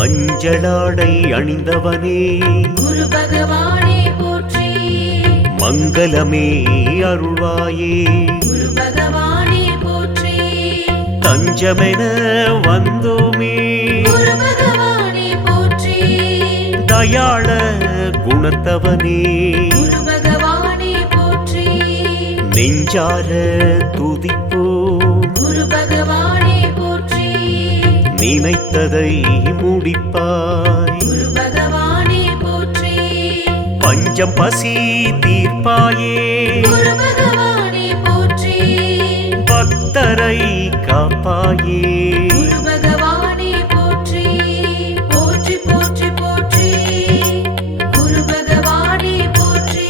மஞ்சளாடை அணிந்தவனே குரு பகவானே போற்றி. மங்களமே அருள்வாயே குரு பகவானே போற்றி. தஞ்சமென வந்தோமே குரு பகவானே போற்றி. தயாள குணத்தவனே குரு பகவானே போற்றி. நெஞ்சார துதிப்போ குரு பகவானே போற்றி. நினைத்ததை முடிப்பாய் குரு பகவானே போற்றி. பஞ்சம் பசி தீர்ப்பாயே குரு பகவானே போற்றி. பக்தரை காப்பாயே குரு பகவானே போற்றி. போற்றி போற்றி போற்றி. குரு பகவானே போற்றி.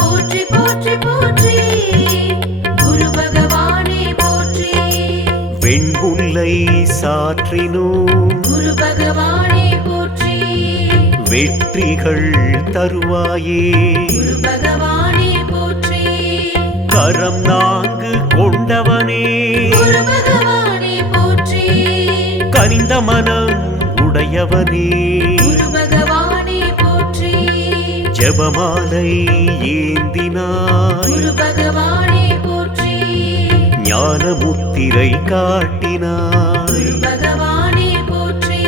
போற்றி போற்றி போற்றி. குரு பகவானே போற்றி. வெண்புல்லை சாற்றினோ குரு பகவானே போற்றி. வெற்றிகள் தருவாயே குரு பகவானே போற்றி. கரம் நான்கு கொண்டவனே குரு பகவானே போற்றி. கனிந்த மனம் உடையவனே குரு பகவானே போற்றி. ஜெபமாலை ஏந்தினாய் குரு பகவானே போற்றி. ஞான முத்திரை காட்டினாய் குரு பகவானே போற்றி.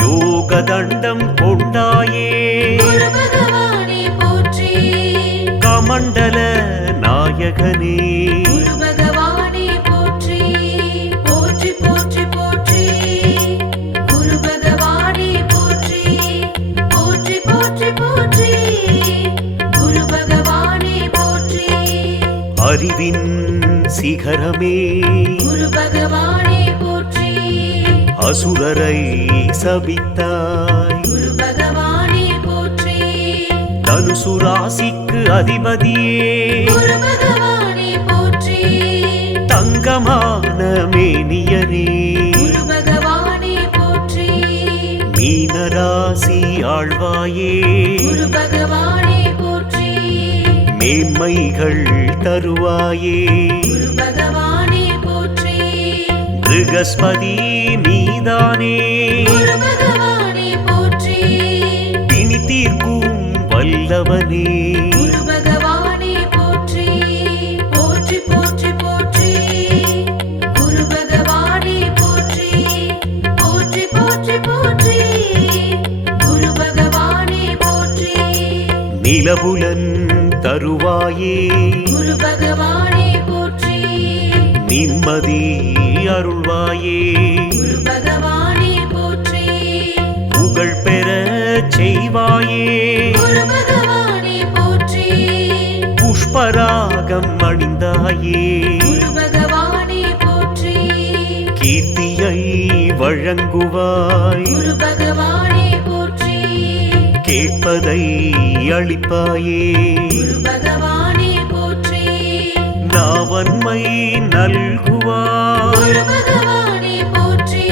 யோக தண்டம் கொண்டாயே குரு பகவானே போற்றி. கமண்டல நாயகனே குரு பகவானே போற்றி. போற்றி போற்றி போற்றி. குரு பகவானே போற்றி. போற்றி போற்றி போற்றி. குரு பகவானே போற்றி. அறிவின் சிகரமே குரு பகவானே போற்றி. அசுரரை சபித்தாய் குரு பகவானே போற்றி. தனுசு ராசிக்கு அதிபதியே குரு பகவானே போற்றி. தங்கமான மேனியரே குரு பகவானே போற்றி. மீனராசி ஆழ்வாயே குரு பகவானே போற்றி. மேன்மைகள் தருவாயே குரு பகவானே போற்றி. ப்ருகஸ்பதி நீதானே குரு பகவானே போற்றி. பிணி தீர்க்கும் வல்லவனே குரு பகவானே போற்றி. போற்றி போற்றி போற்றி. குரு பகவானே போற்றி. போற்றி போற்றி போற்றி. குரு பகவானே போற்றி. நிலபுலன் தருவாயே குரு பகவானே போற்றி. நிம்மதி அருள்வாயே குரு பகவானே போற்றி. புகழ் பெற செய்வாயே குரு பகவானே போற்றி. புஷ்பராகம் அணிந்தாயே குரு பகவானே போற்றி. கீர்த்தியை வழங்குவாய் குரு பகவானே போற்றி. கேட்பதை அளிப்பாயே குரு பகவானே போற்றி. நாவன்மை நல்குவாய் குரு பகவானே போற்றி.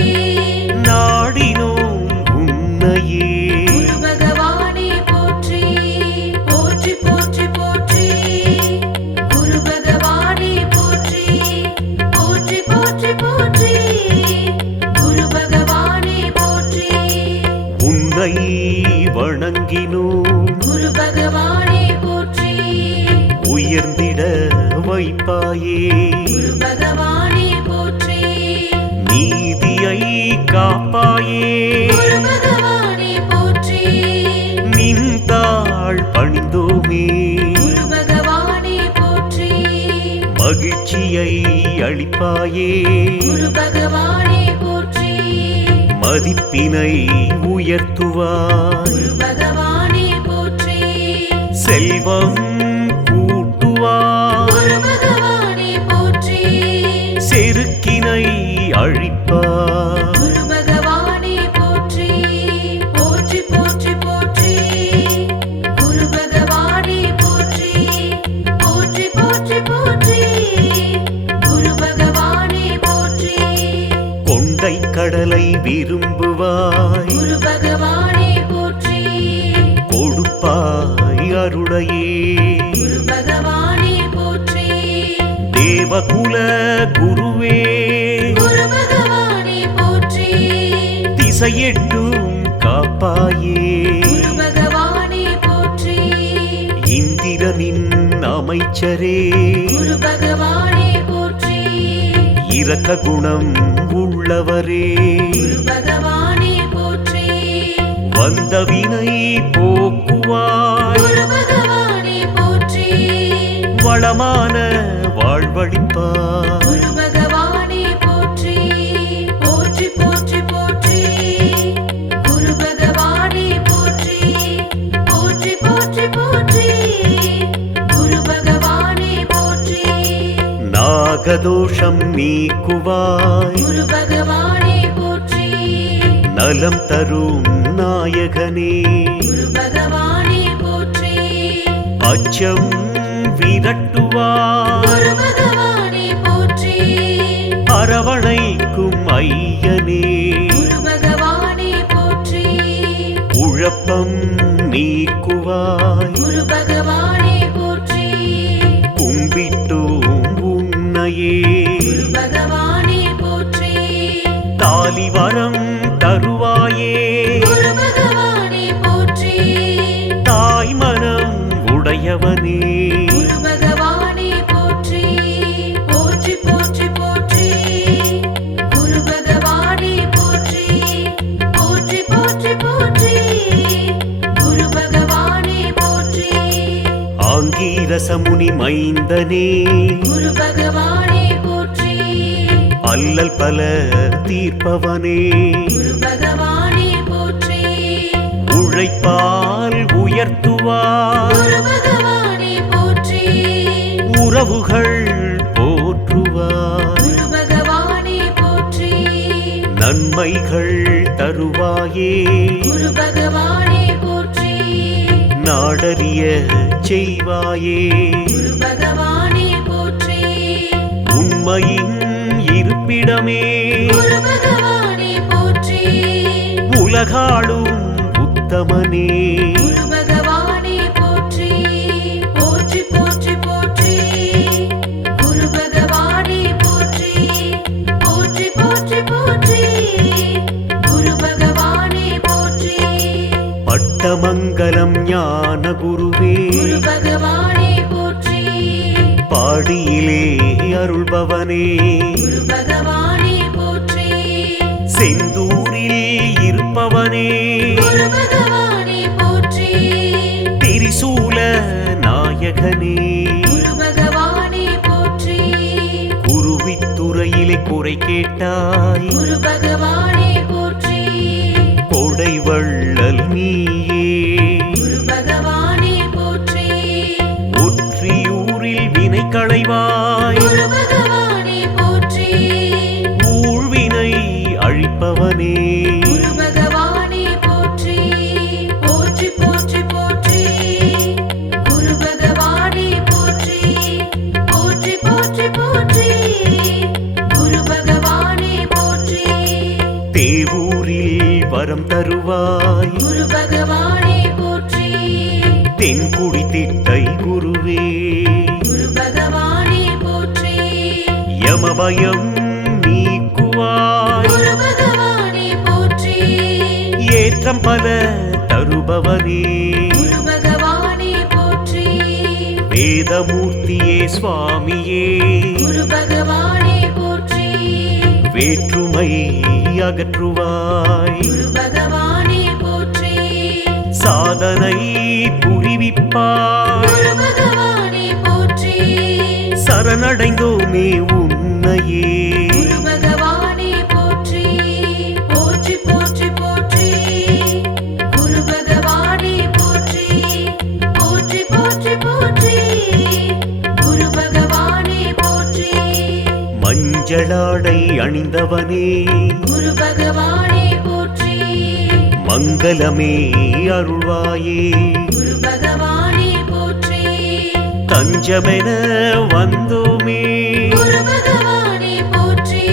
நாடினோம் உன்னையே குரு பகவானே போற்றி. போற்றி போற்றி போற்றி. குரு பகவானே போற்றி. போற்றி போற்றி போற்றி. குரு பகவானே போற்றி. உன்னை வணங்கினோம் குரு பகவானே போற்றி. உயர்ந்திட வைப்பாயே குரு பகவானே போற்றி. நீதியை காப்பாயே குரு பகவானே போற்றி. நின்றாள் பணிந்தோமே குரு பகவானே போற்றி. மகிழ்ச்சியை அளிப்பாயே குரு பகவானே போற்றி. மதிப்பினை உயர்த்துவாய் குரு பகவானே போற்றி. செல்வம் கூட்டுவாய் குரு பகவானே போற்றி. செருக்கினை அழிப்பாய் குரு பகவானே போற்றி. போற்றி போற்றி போற்றி. குரு பகவானே போற்றி. போற்றி போற்றி போற்றி. குரு பகவானே போற்றி. கொண்டை கடலை விரும்புவாய் குரு பகவானே போற்றி. கொடுப்பாய் அருளையே குரு பகவானே போற்றி. தேவகுல குருவே குரு பகவானே போற்றி. திசையெட்டும் காப்பாயே குரு பகவானே போற்றி இந்திரனின் அமைச்சரே குரு பகவானே போற்றி இரக்க குணம் உள்ளவரே குரு பகவானே போற்றி வந்த வினை போக்குவாய் குரு பகவானே போற்றி வளமான வாழ்வழிப்பாய் குரு பகவானே போற்றி போற்றி போற்றி போற்றி குரு பகவானே போற்றி போற்றி போற்றி போற்றி குரு பகவானே போற்றி நாகதோஷம் நீக்குவாய் குரு பகவானே போற்றி நலம் தரும் நாயகனே குரு பகவானே போற்றி அச்சம் விரட்டுவாய் குரு பகவானே போற்றி அரவணைக்கும் ஐயனே குரு பகவானே போற்றி குழப்பம் நீக்குவாய் குரு பகவானே போற்றி கும்பிட்டோம் உன்னையே குரு பகவானே போற்றி தாலி வரம் தருவாயே குரு பகவானே போற்றி தாய் மனம் உடையவனே குரு பகவானே போற்றி போற்றி போற்றி போற்றி குரு பகவானே போற்றி போற்றி போற்றி போற்றி குரு பகவானே போற்றி ஆங்கீரசமுனி மைந்தனே குரு பகவானே போற்றி அல்லல் பல தீர்ப்பவனே குரு பகவானே போற்றி உழைப்பால் உயர்த்துவாய் குரு பகவானே போற்றி உறவுகள் போற்றுவாய் குரு பகவானே போற்றி நன்மைகள் தருவாயே குரு பகவானே போற்றி நாடறிய செய்வாயே குரு பகவானே போற்றி உண்மையின் இருப்பிடமே குரு பகவானே போற்றி உலகாளும் உத்தமனே குரு பகவானே போற்றி போற்றி போற்றி போற்றி குரு பகவானே போற்றி போற்றி போற்றி போற்றி குரு பகவானே போற்றி பட்டமங்கலம் ஞான குருவே குரு பகவானே போற்றி பாடியிலே அருள்பவனே குரு பகவானே போற்றி செந்தூரில் இருப்பவனே குரு பகவானே போற்றி திரிசூல நாயகனே குரு பகவானே போற்றி குருவித்துறையிலே குறை கேட்டாய் குரு பகவானே போற்றி கொடை வள்ளல் நீயே குரு பகவானே போற்றி ஒற்றியூரில் வினை களைவாய் குரு பகவானே போற்றி ஊழ்வினை அழிப்பவனே குரு பகவானே போற்றி போற்றி போற்றி போற்றி குரு பகவானே போற்றி போற்றி போற்றி போற்றி குரு பகவானே போற்றி தேவூரில் வரம் தருவாய் குரு பகவானே போற்றி தென்குடி திட்டை குருவே குரு பகவானே போற்றி யமபயம் நீக்குவாய் குரு பகவானே போற்றி ஏற்றம் பல தருபவனே குரு பகவானே போற்றி வேதமூர்த்தியே சுவாமியே குரு பகவானே போற்றி வேற்றுமை அகற்றுவாய் குரு பகவானே போற்றி சாதனை புரிவிப்பாய் குரு பகவானே போற்றி சரணடைந்தோமே உன்னையே குரு பகவானே போற்றி போற்றி போற்றி போற்றி குரு பகவானே போற்றி போற்றி போற்றி போற்றி குரு பகவானே போற்றி மஞ்சளாடை அணிந்தவனே குரு பகவானே போற்றி மங்களமே அருள்வாயே குரு பகவானே போற்றி தஞ்சமென வந்தோமே குரு பகவானே போற்றி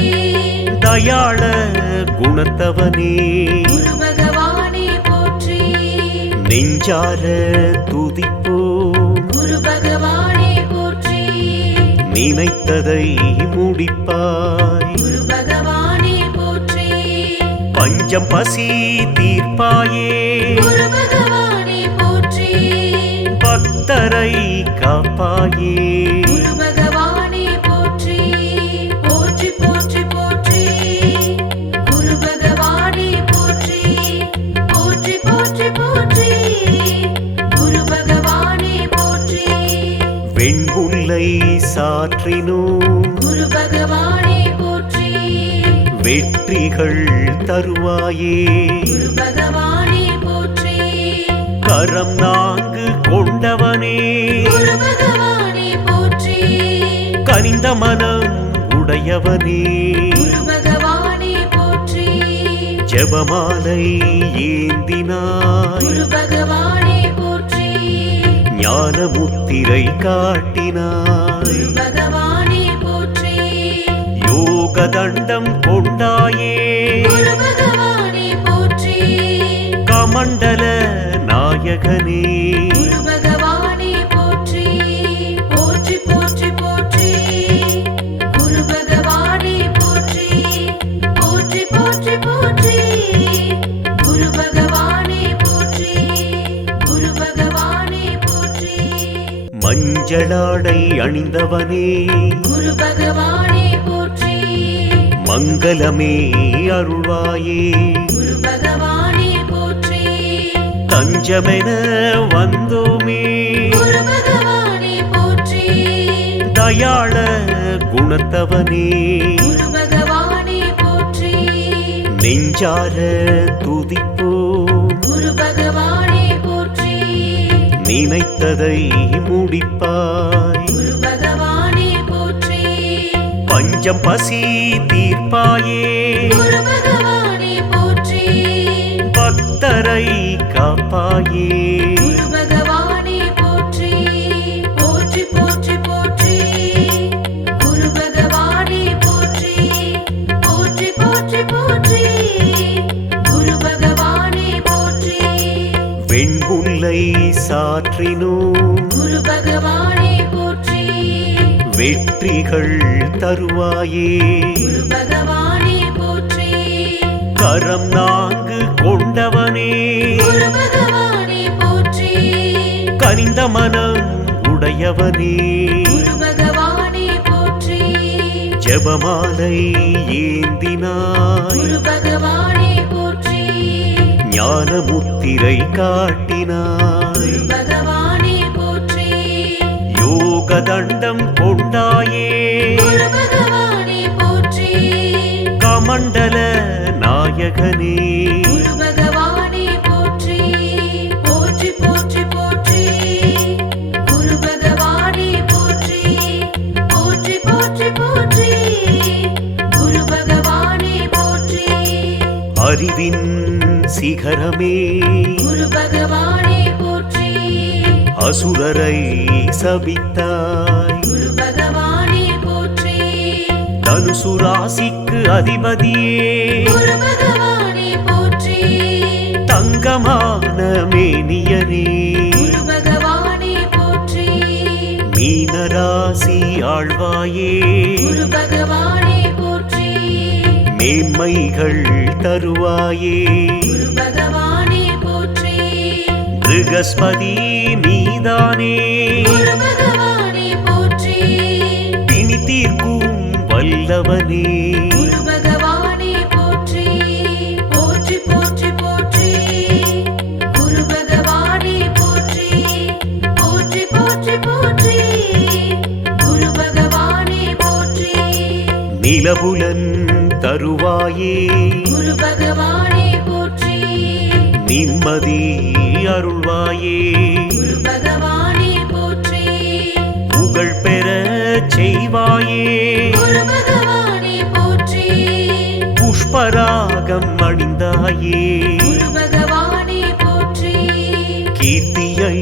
தயாள குணத்தவனே குரு பகவானே போற்றி நெஞ்சார துதிப்போம் குரு பகவானே போற்றி நினைத்ததை முடிப்பாய் குரு பகவானே போற்றி பஞ்ச பஞ்சம் பசி தீர்ப்பாயே குரு பகவானே போற்றி பக்தரை காப்பாயே குரு பகவானே போற்றி போற்றி போற்றி போற்றி குரு பகவானே போற்றி போற்றி போற்றி போற்றி குரு பகவானே போற்றி வெண்புல்லை சாற்றினோம் குரு பகவானே போற்றி வெற்றிகள் தருவாயே குரு பகவானே போற்றி கரம் நான்கு கொண்டவனே குரு பகவானே போற்றி கனிந்த மனம் உடையவனே குரு பகவானே போற்றி ஜெபமாலை ஏந்தினாய் குரு பகவானே போற்றி ஞான முத்திரை காட்டினாய் குரு பகவானே போற்றி யோக தண்டம் கொண்டாயே குரு பகவானே போற்றி கமண்டல நாயகனே குரு பகவானே போற்றி போற்றி போற்றி போற்றி குரு பகவானே போற்றி போற்றி போற்றி போற்றி குரு பகவானே போற்றி குரு பகவானே போற்றி மஞ்சளாடை அணிந்தவனே குரு பகவானே போற்றி மங்களமே அருள்வாயே குரு பகவானே போற்றி தஞ்சமென வந்தோமே குரு பகவானே போற்றி தயாள குணத்தவனே குரு பகவானே போற்றி நெஞ்சார துதிப்போம் குரு பகவானே போற்றி நினைத்ததை முடிப்பாய் குரு பகவானே போற்றி பஞ்சம் பசி தீர்ப்பாயே குரு பகவானே போற்றி பக்தரை காப்பாயே குரு பகவானே போற்றி போற்றி போற்றி போற்றி குரு பகவானே போற்றி போற்றி போற்றி போற்றி குரு பகவானே போற்றி வெண்புல்லை சாற்றினோம் குரு பகவானே போற்றி வெற்றிகள் தருவாயே குரு பகவானே போற்றி கரம் நான்கு கொண்டவனே குரு பகவானே போற்றி கனிந்த மனம் உடையவனே குரு பகவானே போற்றி ஜெபமாலை ஏந்தினாய் குரு பகவானே போற்றி ஞான முத்திரை காட்டினாய் குரு பகவானே போற்றி யோக தண்டம் கொண்டாயே குரு பகவானே போற்றி கமண்டல நாயகனே குரு பகவானே போற்றி போற்றி போற்றி போற்றி குரு பகவானே போற்றி போற்றி போற்றி போற்றி குரு பகவானே போற்றி அறிவின் சிகரமே குரு பகவானே போற்றி அசுரரை சபித்தாய் குரு பகவானே போற்றி தனுசு ராசிக்கு அதிபதியே குரு பகவானே போற்றி தங்கமான மேனியனே குரு பகவானே போற்றி மீனராசி ஆழ்வாயே குரு பகவானே போற்றி மேன்மைகள் தருவாயே குரு பகவானே போற்றி ப்ருகஸ்பதி நீதானே குரு பகவானே போற்றி பிணி தீர்க்கும் வல்லவனே குரு பகவானே போற்றி போற்றி போற்றி போற்றி குரு பகவானே போற்றி போற்றி போற்றி போற்றி குரு பகவானே போற்றி நிலபுலன் தருவாயே குரு பகவானே போற்றி நிம்மதி அருள்வாயே குரு பகவானே போற்றி புகழ் பெற செய்வாயே குரு பகவானே போற்றி புஷ்பராகம் அணிந்தாயே குரு பகவானே போற்றி கீர்த்தியை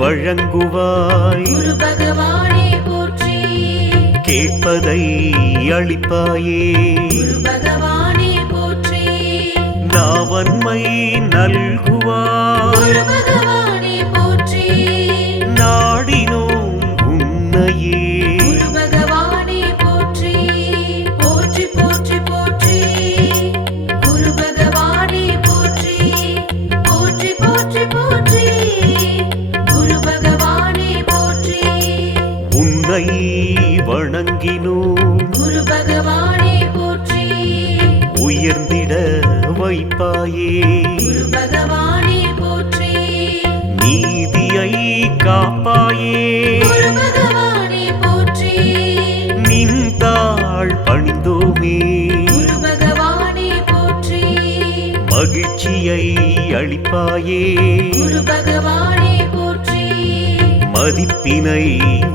வழங்குவாய் குரு பகவானே போற்றி கேட்பதை அளிப்பாயே குரு பகவானே போற்றி நாவன்மை நல்குவாய் குரு பகவானே போற்றி நாடினோம் உன்னையே குரு பகவானே போற்றி போற்றி போற்றி போற்றி குரு பகவானே வணங்கினோம். குரு பகவானே போற்றி. உயர்ந்திட வைப்பாயே. குரு பகவானே போற்றி. நீதியை காப்பாயே. குரு பகவானே போற்றி. நின் தாழ் பணிந்தோமே. குரு பகவானே போற்றி. மகிழ்ச்சியை அளிப்பாயே. குரு பகவானே போற்றி. மதிப்பினை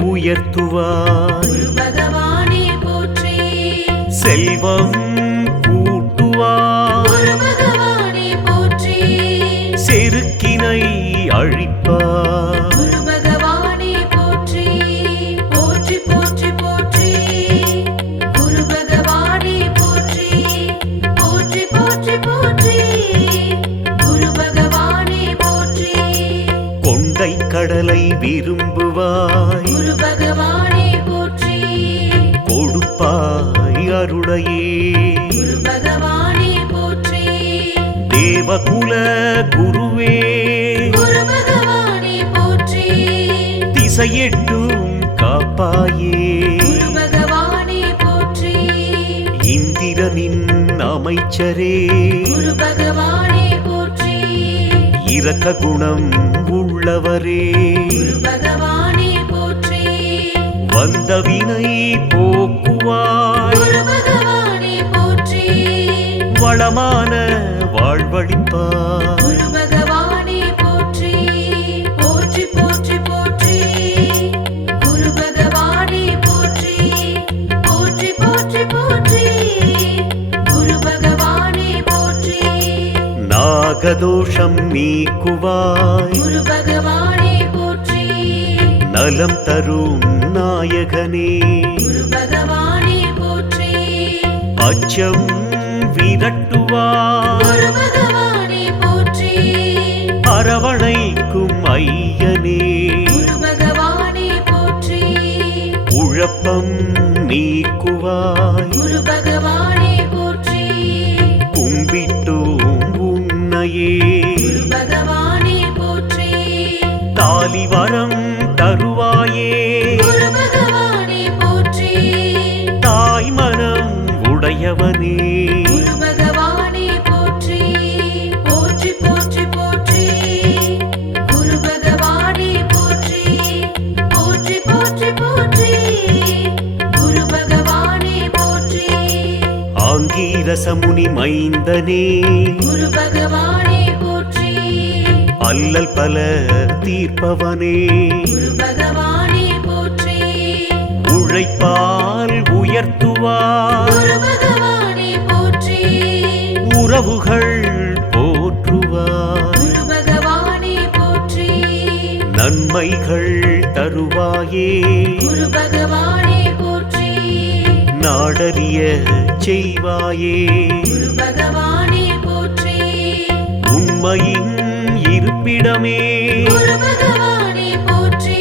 உயர்த்துவாய். குரு பகவானே போற்றி. செல்வம் கூட்டுவாய். குரு பகவானே போற்றி. செருக்கினை அழிப்பாய். குரு பகவானே போற்றி. போற்றி போற்றி போற்றி. குரு பகவானே போற்றி. போற்றி போற்றி போற்றி. குரு பகவானே போற்றி. கொண்டை கடலை விரும்புவாய். குரு பகவானே போற்றி. கொடுப்பாய் அருளையே. குரு பகவானே போற்றி. தேவகுல குருவே. குரு பகவானே போற்றி. திசையெட்டும் காப்பாயே. குரு பகவானே போற்றி. இந்திரனின் அமைச்சரே. குரு பகவானே போற்றி. இரக்க குணம் உள்ளவரே. குரு பகவானே போற்றி. வந்த வினை போக்குவாய். குரு பகவானே போற்றி. வளமான வாழ்வழிப்பாய். குரு பகவானே போற்றி. போற்றி போற்றி போற்றி. குரு பகவானே போற்றி. போற்றி போற்றி போற்றி. குரு பகவானே போற்றி. நாகதோஷம் நீக்குவாய். குரு பகவானே போற்றி. நலம் தரும் நாயகனே. குரு பகவானே போற்றி. அச்சம் விரட்டுவாய். குரு பகவானே போற்றி. அரவணைக்கும் ஐயனே. குரு பகவானே போற்றி. குழப்பம் நீக்குவாய். குரு பகவானே போற்றி. கும்பிட்டோம் உன்னையே. குரு பகவானே போற்றி. தாலிவரம் தருவாயே. குரு பகவானே போற்றி. தாய் மனம் உடையவனே. குரு பகவானே போற்றி. போற்றி போற்றி போற்றி. குரு பகவானே போற்றி. போற்றி போற்றி போற்றி. குரு பகவானே போற்றி. ஆங்கீரசமுனி மைந்தனே. குரு பகவானே போற்றி. அல்லல் பல தீர்ப்பவனே. குரு பகவானே போற்றி. உழைப்பால் உயர்த்துவாய். குரு பகவானே போற்றி. உறவுகள் போற்றுவாய். குரு பகவானே போற்றி. நன்மைகள் தருவாயே. குரு பகவானே போற்றி. நாடறிய செய்வாயே. குரு பகவானே போற்றி. உண்மையின் இருப்பிடமே. குரு பகவானே போற்றி.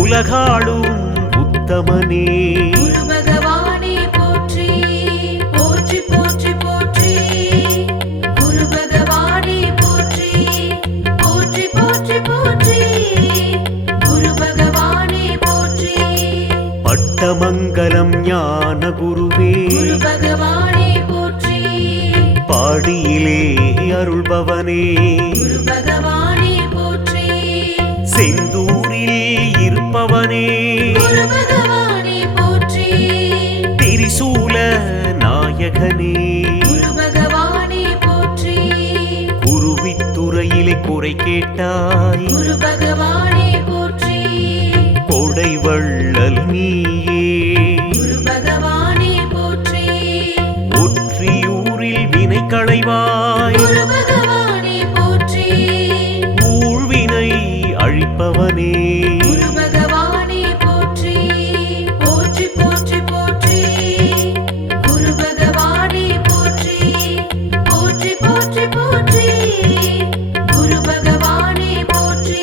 உலகாளும் உத்தமனே. குரு பகவானே போற்றி. போற்றி போற்றி போற்றி. குரு பகவானே போற்றி. போற்றி போற்றி போற்றி. குரு பகவானே போற்றி. பட்டமங்கலம் ஞான குருவே. குரு பகவானே போற்றி. பாடியிலே அருள்பவனே. குரு பகவானே போற்றி. செந்தூரில் இருப்பவனே. குரு பகவானே போற்றி. திரிசூல நாயகனே. குரு பகவானே போற்றி. குருவித்துறையிலே குறை கேட்டாய். குரு பகவானே போற்றி. கொடை வள்ளல் நீயே. குரு பகவானே போற்றி. ஒற்றியூரில் வினை களைவாய். குரு பகவானே போற்றி. ஊழ்வினை அழிப்பவனே. குரு பகவானே போற்றி. போற்றி போற்றி போற்றி. குரு பகவானே போற்றி. போற்றி போற்றி போற்றி. குரு பகவானே போற்றி.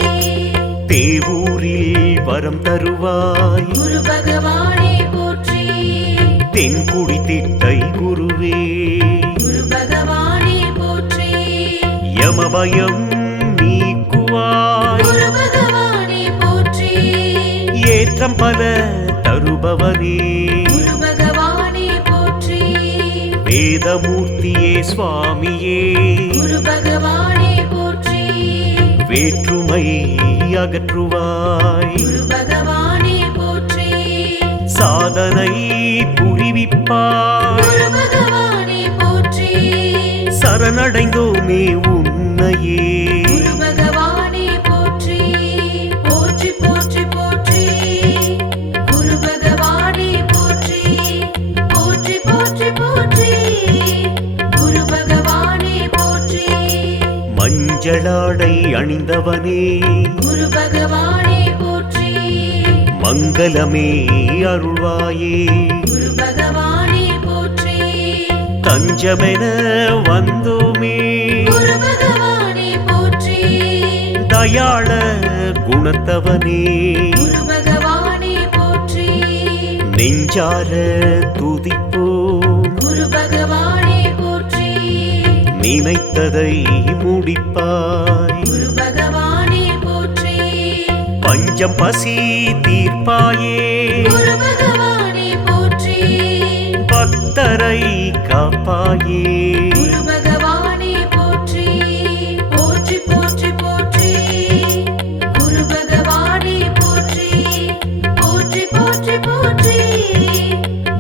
தேவூரில் வரம் தருவாய். குரு பகவானே போற்றி. தென்குடி திட்டை குருவே. குரு பகவானே போற்றி. யமபயம் நீக்குவாய். குரு பகவானே போற்றி. ஏற்றம் பல காப்பவனே குரு பகவானே போற்றி வேதமூர்த்தியே சுவாமியே குரு பகவானே போற்றி வேற்றுமை அகற்றுவாய் குரு பகவானே போற்றி சாதனை புரிவிப்பாய் குரு பகவானே போற்றி சரணடைந்தோமே உன்னையே குரு பகவானே போற்றி போற்றி போற்றி போற்றி குரு பகவானே போற்றி போற்றி போற்றி போற்றி குரு பகவானே போற்றி மஞ்சளாடை அணிந்தவனே குரு பகவானே போற்றி மங்களமே அருள்வாயே குரு பகவானே போற்றி தஞ்சமென வந்தோமே குரு பகவானே போற்றி தயாள குணத்தவனே குரு பகவானே போற்றி நெஞ்சார துதிப்போம் குரு பகவானே போற்றி நினைத்ததை முடிப்பாய் குரு பகவானே போற்றி பஞ்சம் பசி தீர்ப்பாயே குரு பகவானே போற்றி பக்தரை காப்பாயே குரு பகவானே போற்றி போற்றி போற்றி போற்றி குரு பகவானே போற்றி போற்றி போற்றி போற்றி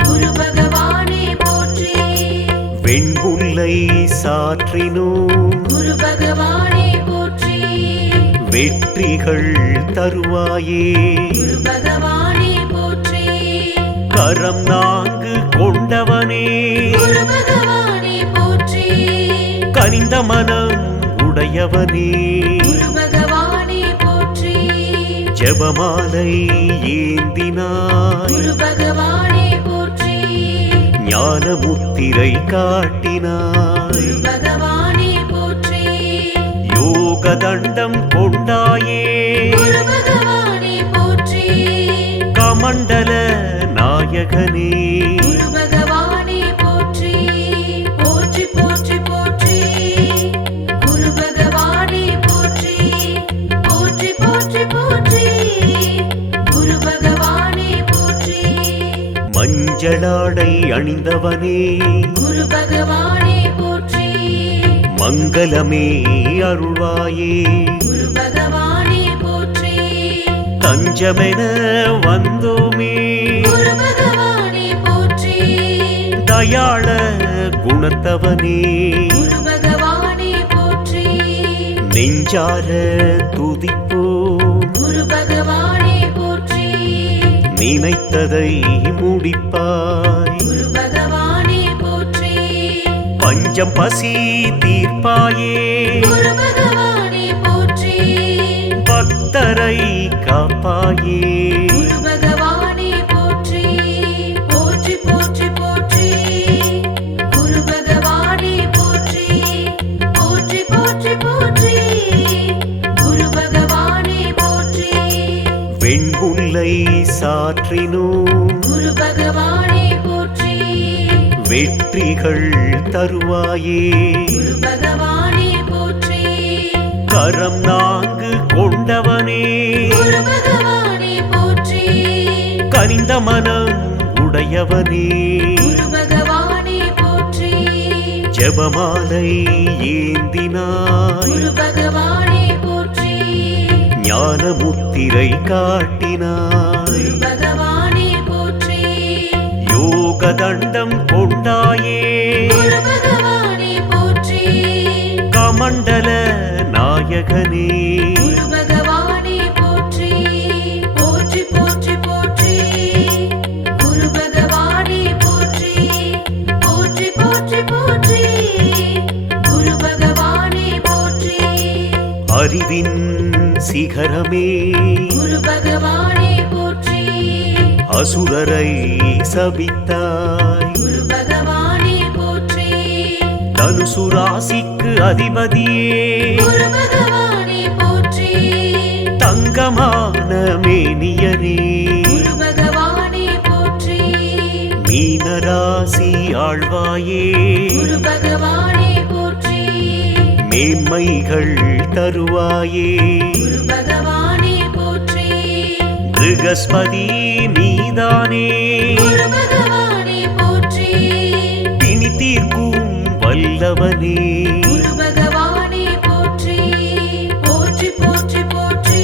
குரு பகவானே போற்றி வெண்புல்லை சாற்றினோம் குரு பகவானே போற்றி வெற்றிகள் தருவாயே குரு பகவானே போற்றி கரம் நான்கு கொண்டவனே குரு பகவானே போற்றி கனிந்த மனம் உடையவனே குரு பகவானே போற்றி ஜெபமாலை ஏந்தினாய் குரு பகவானே போற்றி ஞான முத்திரை காட்டினாய் குரு பகவானே போற்றி யோக தண்டம் கொண்டாயே குரு பகவானே போற்றி கமண்டல நாயகனே குரு பகவானே போற்றி போற்றி போற்றி போற்றி குரு பகவானே போற்றி போற்றி போற்றி போற்றி குரு பகவானே போற்றி மஞ்சளாடை அணிந்தவனே குரு பகவானே போற்றி மங்களமே அருள்வாயே குரு பகவானே போற்றி தஞ்சமென வந்தோமே குரு பகவானே போற்றி தயாள குணத்தவனே குரு பகவானே போற்றி நெஞ்சார துதிப்போம் குரு பகவானே போற்றி நினைத்ததை முடிப்பாய் குரு பகவானே போற்றி பஞ்சம் பசி தீர்ப்பாயே குரு பகவானே போற்றி பக்தரை காப்பாயே குரு பகவானே போற்றி போற்றி போற்றி போற்றி குரு பகவானே போற்றி போற்றி போற்றி போற்றி குரு பகவானே போற்றி வெண்புல்லை சாற்றினோம் குரு பகவானே போற்றி வெற்றிகள் தருவாயே குரு பகவானே போற்றி கரம் நான்கு கொண்டவனே குரு பகவானே போற்றி கனிந்த மனம் உடையவனே குரு பகவானே போற்றி ஜெபமாலை ஏந்தினாய் குரு பகவானே போற்றி ஞான முத்திரை காட்டினாய் குரு பகவானே போற்றி யோக தண்டம் கொண்டாயே குரு பகவானே போற்றி கமண்டல நாயகனே குரு பகவானே போற்றி போற்றி போற்றி போற்றி குரு பகவானே போற்றி போற்றி போற்றி போற்றி குரு பகவானே போற்றி அறிவின் சிகரமே குரு பகவானே போற்றி அசுரரை சபித்தாய் குரு பகவானே போற்றி தனுசு ராசிக்கு அதிபதியே குரு பகவானே போற்றி தங்கமான மேனியனே குரு பகவானே போற்றி மீனராசி ஆழ்வாயே குரு பகவானே போற்றி மேன்மைகள் தருவாயே குரு பகவானே போற்றி பிரகஸ்பதி நீதானே குரு பகவானே போற்றி பிணி தீர்க்கும் வல்லவனே குரு பகவானே போற்றி போற்றி போற்றி போற்றி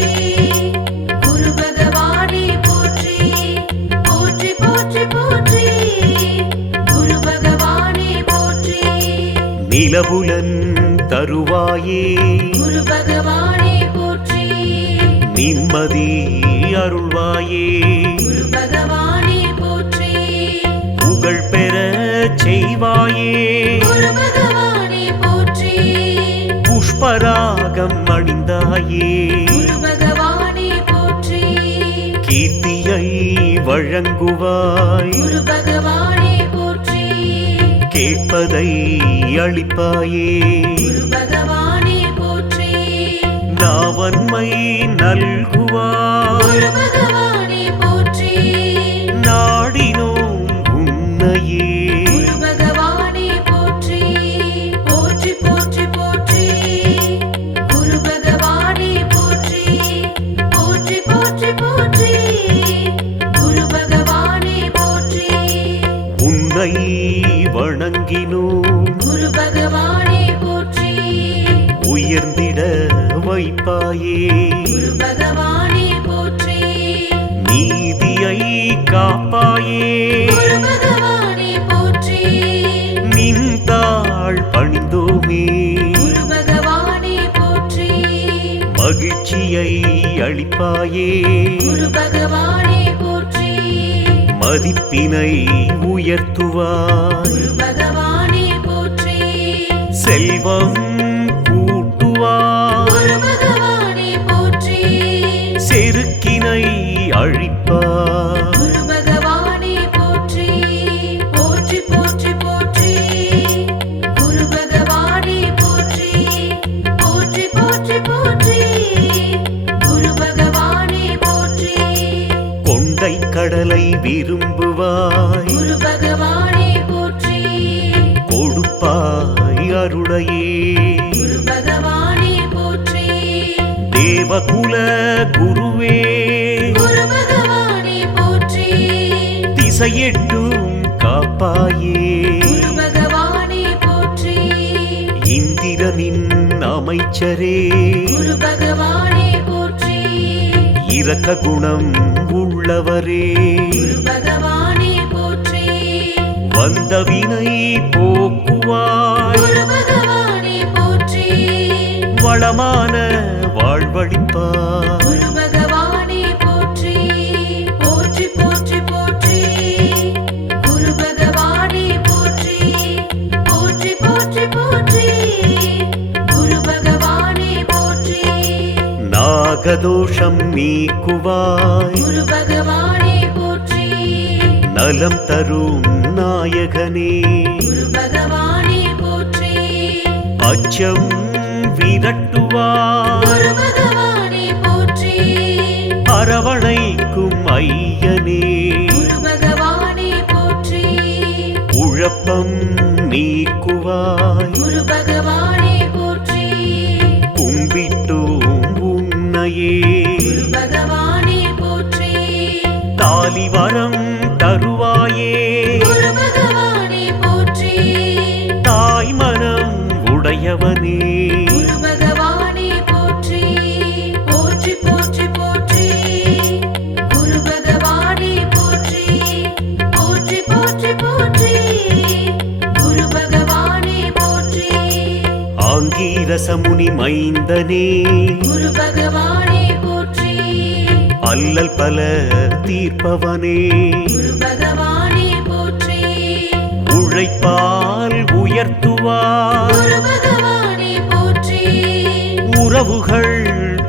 குரு பகவானே போற்றி போற்றி போற்றி போற்றி குரு பகவானே போற்றி நிலபுலன் தருவாயே குரு பகவானே போற்றி நிம்மதி அருள்வாயே குரு பகவானே போற்றி புகழ் பெற செய்வாயே குரு பகவானே போற்றி புஷ்பராகம் அணிந்தாயே குரு பகவானே போற்றி கீர்த்தியை வழங்குவாய் குரு பகவானே போற்றி கேட்பதை அளிப்பாயே குரு பகவானே போற்றி நாவன்மை நல்குவாய் குரு பகவானே போற்றி நாடினோம் உன்னையே குரு பகவானே போற்றி போற்றி போற்றி போற்றி குரு பகவானே போற்றி போற்றி போற்றி போற்றி குரு பகவானே போற்றி உன்னை வணங்கினோம் குரு பகவானே போற்றி உயர்ந்திட வைப்பாயே குரு பகவானே போற்றி நீதியை காப்பாயே குரு பகவானே போற்றி நின் தாழ் பணிந்தோமே குரு பகவானே போற்றி மகிழ்ச்சியை அளிப்பாயே குரு பகவானே போற்றி மதிப்பினை உயர்த்துவாய் குரு பகவானே போற்றி செல்வம் கூட்டுவாய் குரு பகவானே போற்றி செருக்கினை அழிப்பாய் குரு பகவானே போற்றி போற்றி போற்றி போற்றி குரு பகவானே போற்றி போற்றி போற்றி போற்றி குரு பகவானே போற்றி கொண்டை கடலை விரும்புவாய் குரு பகவானே போற்றி கொடுப்பாய் அருளையே குரு பகவானே போற்றி தேவகுல குருவே குரு பகவானே போற்றி திசையெட்டும் காப்பாயே குரு பகவானே போற்றி இந்திரனின் அமைச்சரே குரு பகவானே போற்றி இரக்க குணம் உள்ளவரே குரு பகவானே போற்றி வந்த வினை போக்குவாய் குரு பகவானே போற்றி வளமான வாழ்வழிப்பாய் குரு பகவானே போற்றி போற்றி போற்றி போற்றி குரு பகவானே போற்றி போற்றி போற்றி போற்றி குரு பகவானே போற்றி நாகதோஷம் நீக்குவாய் குரு பகவானே போற்றி நலம் தரும் நாயகனே குரு பகவானே போற்றி அச்சம் விரட்டுவாய் குரு பகவானே போற்றி அரவணைக்கும் ஐயனே குரு பகவானே போற்றி குழப்பம் நீக்குவாய் குரு பகவானே போற்றி கும்பிட்டோம் உன்னையே குரு பகவானே போற்றி தாலிவரம் தருவாயே குரு பகவானே போற்றி தாய் மனம் உடையவனே குரு பகவானே போற்றி போற்றி போற்றி போற்றி குரு பகவானே போற்றி போற்றி போற்றி போற்றி குரு பகவானே போற்றி ஆங்கீரசமுனி மைந்தனே குரு பகவானே போற்றி அல்லல் பல தீர்ப்பவனே குரு பகவானே போற்றி உழைப்பால் உயர்த்துவாய் குரு பகவானே போற்றி உறவுகள்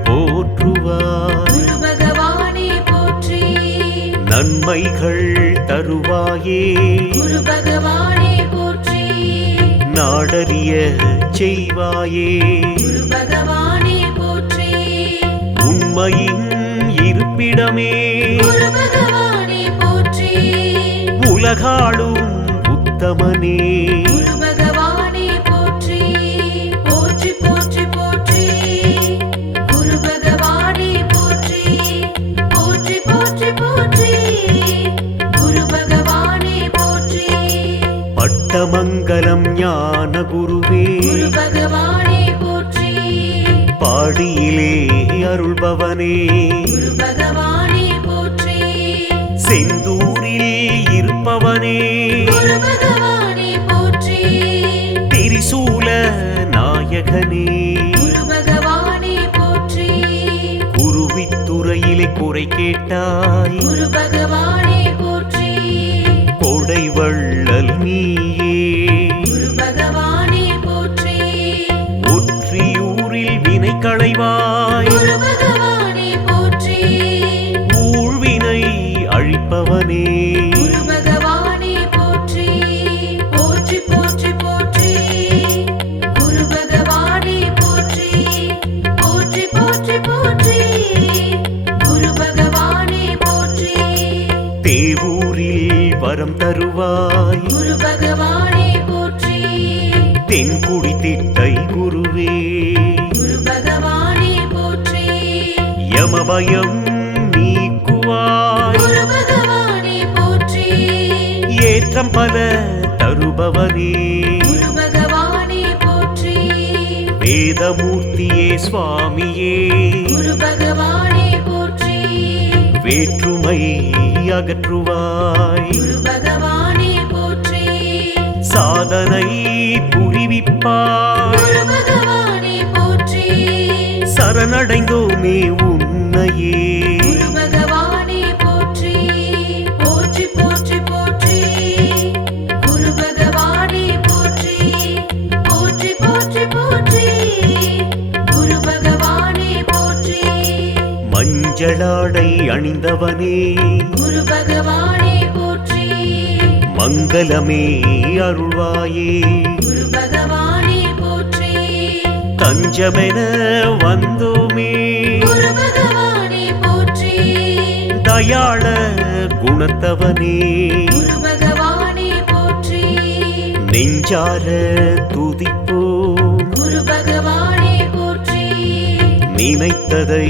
போற்றுவாய் குரு பகவானே போற்றி நன்மைகள் தருவாயே குரு பகவானே போற்றி நாடறிய செய்வாயே குரு பகவானே போற்றி உண்மையின் இருப்பிடமே குரு பகவானே போற்றி உலகாளும் உத்தமனே குரு பகவானே போற்றி போற்றி போற்றி போற்றி குரு பகவானே போற்றி போற்றி போற்றி மூலமங்கலம் ஞான குருவே குரு பகவானே போற்றி பாடியிலே அருள்பவனே குரு பகவானே போற்றி செந்தூரில் இருப்பவனே குரு பகவானே போற்றி திரிசூல நாயகனே குரு பகவானே போற்றி குருவித்துறையிலே குறை கேட்டாய் குரு பகவானே போற்றி கொடை வள்ளல் நீயே குரு பகவானே போற்றி ஒற்றியூரில் வினை களைவாய் குரு பகவானே போற்றி ஊழ்வினை அழிப்பவனே குரு பகவானே போற்றி போற்றி போற்றி போற்றி குரு பகவானே போற்றி போற்றி போற்றி போற்றி குரு பகவானே போற்றி தேவூரில் வரம் தருவாய் குரு பகவானே போற்றி தென்குடி திட்டை குருவே குரு பகவானே போற்றி யமபயம் நீக்குவாய் குரு பகவானே போற்றி ஏற்றம் பல தருபவனே குரு பகவானே போற்றி வேதமூர்த்தியே சுவாமியே குரு பகவானே போற்றி வேற்றுமை அகற்றுவாய் குரு பகவானே போற்றி சாதனை புரிவிப்பாய் குரு பகவானே போற்றி சரணடைந்தோமே உன்னையே குரு பகவானே போற்றி போற்றி போற்றி போற்றி குரு பகவானே போற்றி போற்றி போற்றி போற்றி குரு பகவானே போற்றி மஞ்சளாடை அணிந்தவனே குரு பகவானே போற்றி மங்களமே அருள்வாயே குரு பகவானே போற்றி தஞ்சமென வந்தோமே குரு பகவானே போற்றி தயாள குணத்தவனே குரு பகவானே போற்றி நெஞ்சார துதிப்போம் குரு பகவானே போற்றி நினைத்ததை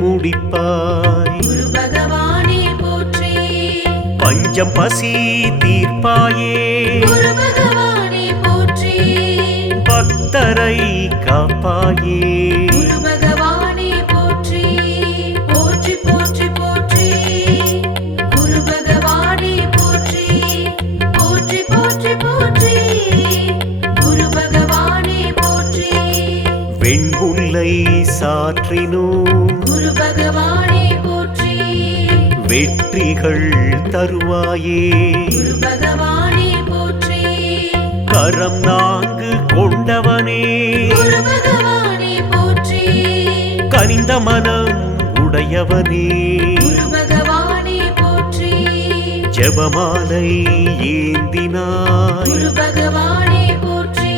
முடிப்பாய் குரு பகவானே போற்றி பஞ்சம் பசி தீர்ப்பாயே குரு பகவானே போற்றி பக்தரை காப்பாயே குரு பகவானே போற்றி போற்றி போற்றி போற்றி குரு பகவானே போற்றி போற்றி போற்றி போற்றி குரு பகவானே போற்றி வெண்புல்லை சாற்றினோம் குரு பகவானே போற்றி வெற்றிகள் தருவாயே குரு பகவானே போற்றி கரம் நான்கு கொண்டவனே குரு பகவானே போற்றி கனிந்த மனம் உடையவனே குரு பகவானே போற்றி ஜெபமாலை ஏந்தினாய் குரு பகவானே போற்றி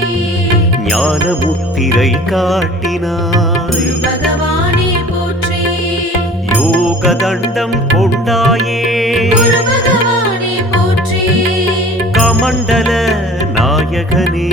ஞான முத்திரை காட்டினாய் குரு பகவானே போற்றி யோக தண்டம் கொண்டாயே குரு பகவானே போற்றி கமண்டல நாயகனே